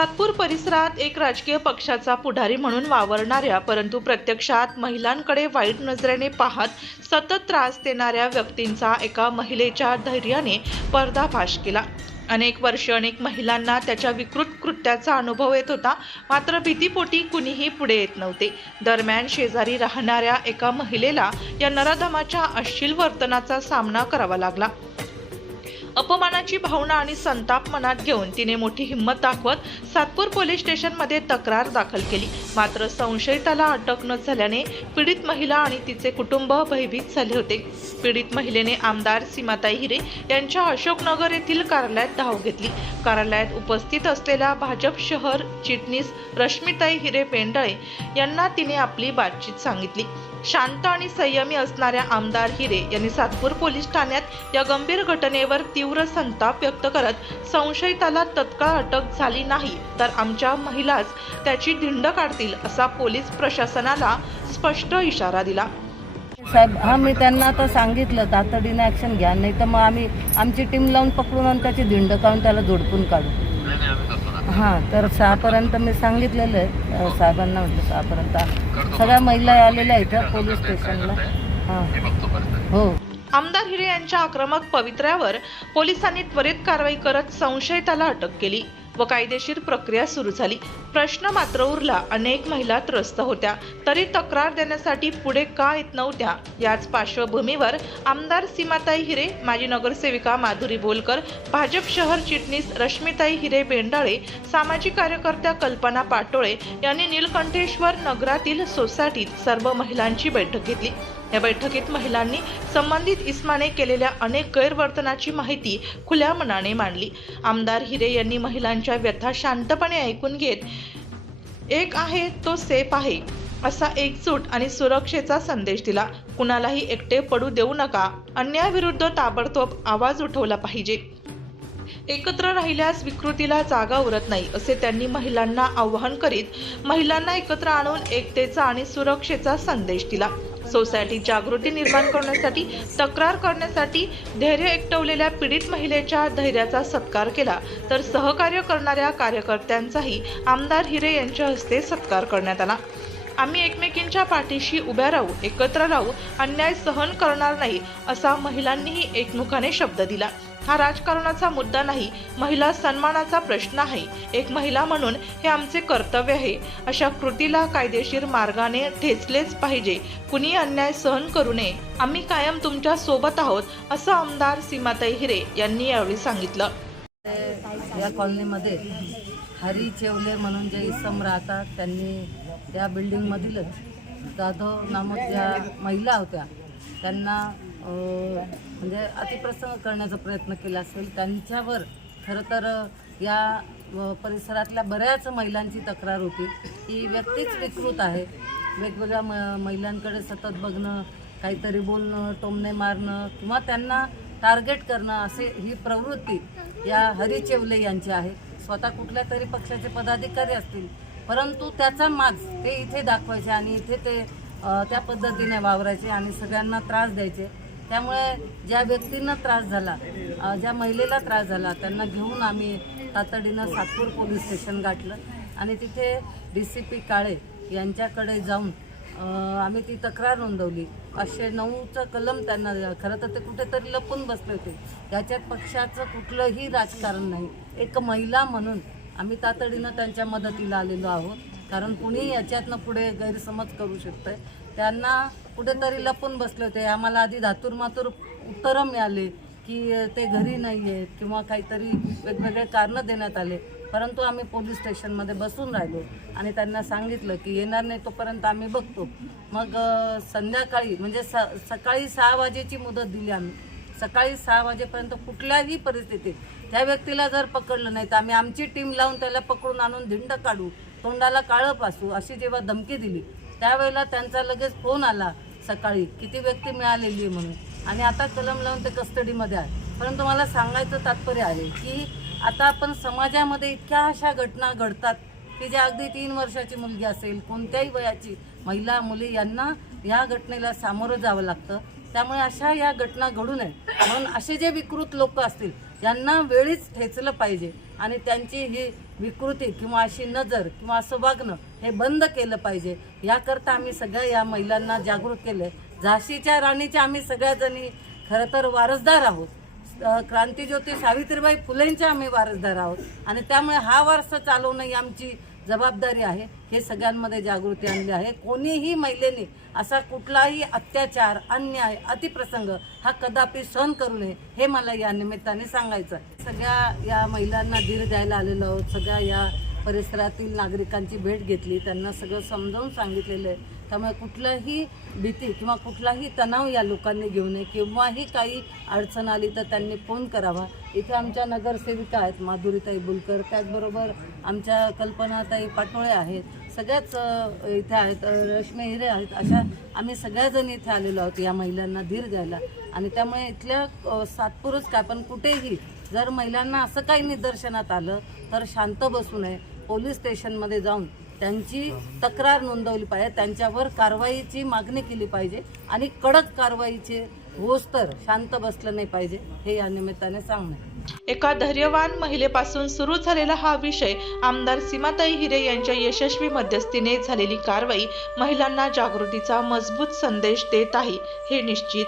सातपूर परिसरात एक राजकीय पक्षाचा पुढारी म्हणून वावरणाऱ्या परंतु प्रत्यक्षात महिलांकडे वाईट नजरेने पाहत सतत त्रास देणाऱ्या व्यक्तींचा एका महिलेच्या धैर्याने पर्दाफाश केला। अनेक वर्ष अनेक महिलांना त्याच्या विकृत कृत्याचा अनुभव येत होता, मात्र भीतीपोटी कुणीही पुढे येत नव्हते। दरम्यान शेजारी राहणाऱ्या एका महिलेला या नराधमाच्या अश्लील वर्तनाचा सामना करावा लागला। अपमानाची भावना आणि संताप मनात घेऊन तिने मोठी हिंमत दाखवत सातपूर पोलीस स्टेशनमध्ये तक्रार दाखल केली। मात्र संशयिताला अटक न झाल्याने पीडित महिला आणि तिचे कुटुंब भयभीत झाले होते। पीडित महिलेने आमदार सीमाताई हिरे यांच्या अशोकनगर येथील कार्यालयात धाव घेतली। कार्यालयात उपस्थित असलेल्या भाजप शहर चिटणीस रश्मिताई हिरे बेंडळे यांना तिने आपली बातचीत सांगितली। शांत आणि संयमी असणाऱ्या आमदार हिरे यांनी सातपूर पोलीस ठाण्यात या गंभीर घटनेवर तीव्र संताप व्यक्त करत संशयिताला तत्काळ अटक झाली नाही तर आमच्या महिलाच त्याची धिंड काढतील असा पोलीस प्रशासनाला स्पष्ट इशारा दिला। साहेब, मी त्यांना आता सांगितलं तातडीने ॲक्शन घ्या, नाही तर मग आम्ही आमची टीम लावून पकडून आणि त्याची धिंड काढून त्याला झोडपून काढू। तर 6 पर्यंत मी सांगितलेलं आहे साहेबांना, म्हटलं 6 पर्यंत सगळ्या महिला आलेल्या आहेत पोलीस स्टेशनला। हो, आमदार हिरे यांच्या आक्रमक पवित्र्यावर पोलिसांनी त्वरित कारवाई करत संशयिताला अटक केली व कायदेशीर प्रक्रिया सुरू झाली। प्रश्न मात्र उरला, अनेक महिला त्रस्त होत्या तरी तक्रार देण्यासाठी पुढे का येत नव्हत्या। याच पार्श्वभूमीवर आमदार सीमाताई हिरे, माजी नगरसेविका माधुरी बोलकर, भाजप शहर चिटणीस रश्मिताई हिरे बेंडाळे, सामाजिक कार्यकर्त्या कल्पना पाटोळे यांनी नीलकंठेश्वर नगरातील सोसायटीत सर्व महिलांची बैठक घेतली। या बैठकीत महिलांनी संबंधित इस्माने केलेल्या अनेक गैरवर्तनाची माहिती खुल्या मनाने मांडली। आमदार हिरे यांनी महिलांच्या व्यथा शांतपणे ऐकून घेत एक आहे तो सेफ आहे असा एकजूट आणि सुरक्षेचा संदेश दिला। कुणालाही एकटे पडू देऊ नका, अन्यायाविरुद्ध ताबडतोब आवाज उठवला पाहिजे, एकत्र राहिल्यास विकृतीला जागा उरत नाही असे त्यांनी महिलांना आवाहन करीत महिलांना एकत्र आणून एकतेचा आणि सुरक्षेचा संदेश दिला। सोसायटीत जागृती निर्माण करण्यासाठी, तक्रार करण्यासाठी धैर्य एकवटलेल्या पीडित महिलेच्या धैर्याचा सत्कार केला तर सहकार्य करणाऱ्या कार्यकर्त्यांचाही आमदार हिरे यांच्या हस्ते सत्कार करण्यात आला। आम्ही एकमेकींच्या पाठीशी उभ्या राहू, एकत्र राहू, अन्याय सहन करणार नाही असा महिलांनीही एकमुखाने शब्द दिला। हा राजकारणाचा मुद्दा नाही, महिला सन्मानाचा प्रश्न आहे। एक महिला म्हणून हे आमचे कर्तव्य आहे। अशा कृतीला कायदेशीर मार्गाने ठेचलेच पाहिजे, कुणी अन्याय सहन करू नये। आम्ही कायम तुमच्या सोबत आहोत असं आमदार सीमाताई हिरे यांनी यावेळी सांगितलं। या कॉलनीमध्ये हरी चेवले म्हणून जे इसम राहतात, त्यांनी त्या बिल्डिंगमधीलच जाधव नामक ज्या महिला होत्या त्यांना म्हणजे अतिप्रसंग करण्याचा प्रयत्न केला असेल। त्यांच्यावर खरं तर या परिसरातल्या बऱ्याच महिलांची तक्रार होती की व्यक्तीच विकृत आहे, वेगवेगळ्या महिलांकडे सतत बघणं, काहीतरी बोलणं, टोमणे मारणं किंवा त्यांना टार्गेट करणं असे ही प्रवृत्ती या हरी चेवले यांची आहे। स्वतः कुठल्या तरी पक्षाचे पदाधिकारी असतील, परंतु त्याचा माज ते इथे दाखवायचे आणि इथे ते त्या पद्धतीने वावरायचे आणि सगळ्यांना त्रास द्यायचे। त्यामुळे ज्या व्यक्तींना त्रास झाला, ज्या महिलेला त्रास झाला, त्यांना घेऊन आम्ही तातडीनं सातपूर पोलीस स्टेशन गाठलं आणि तिथे DCP काळे यांच्याकडे जाऊन आम्ही ती तक्रार नोंदवली। 509चं कलम त्यांना, खरं तर ते कुठेतरी लपून बसले होते, याच्यात पक्षाचं कुठलंही राजकारण नाही। एक महिला म्हणून आम्ही तातडीनं त्यांच्या मदतीला आलेलो आहोत, कारण कुणी याच्यातनं पुढे गैरसमज करू शकतंय। त्यांना कुठेतरी लपून बसले होते। आम्हाला आधी धातूरमातूर उत्तरं मिळाले की ते घरी नाही आहेत किंवा काहीतरी वेगवेगळे कारणं देण्यात आले, परंतु आम्ही पोलीस स्टेशनमध्ये बसून राहिलो आणि त्यांना सांगितलं की येणार नाही तोपर्यंत आम्ही बघतो। मग संध्याकाळी म्हणजे सकाळी 6 वाजेची मुदत दिली आम्ही। सकाळी 6 वाजेपर्यंत कुठल्याही परिस्थितीत त्या व्यक्तीला जर पकडलं नाही तर आम्ही आमची टीम लावून त्याला पकडून आणून धिंड काढू, तोंडाला काळं पासू अशी जेव्हा धमकी दिली त्यावेळेला त्यांचा लगेच फोन आला सकाळी किती व्यक्ती मिळालेली आहे म्हणून, आणि आता कलम लावून ते कस्टडीमध्ये आहे। परंतु मला सांगायचं तात्पर्य आहे की आता आपण समाजामध्ये इतक्या अशा घटना घडतात की ज्या अगदी 3 वर्षाची मुलगी असेल, कोणत्याही वयाची महिला मुली यांना या घटनेला सामोरं जावं लागतं। त्यामुळे अशा या घटना घडू नये म्हणून असे जे विकृत लोक असतील यांना वेळीच ठेचलं पाहिजे आणि त्यांची ही विकृती किंवा अशी नजर किंवा असं वागणं हे बंद केलं पाहिजे. याकरता आम्ही सगळ्या या महिलांना जागृत केलं आहे. झाशीच्या राणीच्या आम्ही सगळ्याजणी खरं तर वारसदार आहोत. क्रांतीज्योती सावित्रीबाई फुलेंचे आम्ही वारसदार आहोत आणि त्यामुळे हा वारसा चालवणं ही आमची जबाबदारी आहे. हे सगळ्यांमध्ये जागृती आणली आहे. कोणीही महिलेने असा कुठलाही अत्याचार, अन्याय, अतिप्रसंग हा कदापि सहन करू नये हे मला या निमित्ताने सांगायचं आहे. सगळ्या या महिलांना धीर द्यायला आलेलो आहोत. सगळ्या या परिसरातील नागरिकांची भेट घेतली, त्यांना सगळं समजावून सांगितलेलं आहे. त्यामुळे कुठलाही भीती किंवा कुठलाही तणाव या लोकांनी घेऊ नये. केव्हाही काही अडचण आली तर त्यांनी फोन करावा. इथे आमच्या नगरसेविका आहेत माधुरीताई बुलकर, त्याचबरोबर आमच्या कल्पनाताई पाटोळे आहेत, सगळ्याच इथे आहेत, रश्मी हिरे आहेत. अशा आम्ही सगळ्याजणी इथे आलेलो आहोत या महिलांना धीर द्यायला. आणि त्यामुळे इथल्या सातपुरच काय पण कुठेही जर महिलांना असं काही निदर्शनात आलं तर शांत बसू नये. पोलीस स्टेशनमध्ये जाऊन त्यांची तक्रार नोंदवली पाहिजे, त्यांच्यावर कारवाईची मागणी केली पाहिजे आणि कडक कारवाईचे होस तर शांत बसलं नाही पाहिजे हे या निमित्ताने सांगणं. एका धैर्यवान महिलेपासून सुरू झालेला हा विषय आमदार सीमाताई हिरे यांच्या यशस्वी मध्यस्थीने झालेली कारवाई महिलांना जागृतीचा मजबूत संदेश देत आहे हे निश्चित.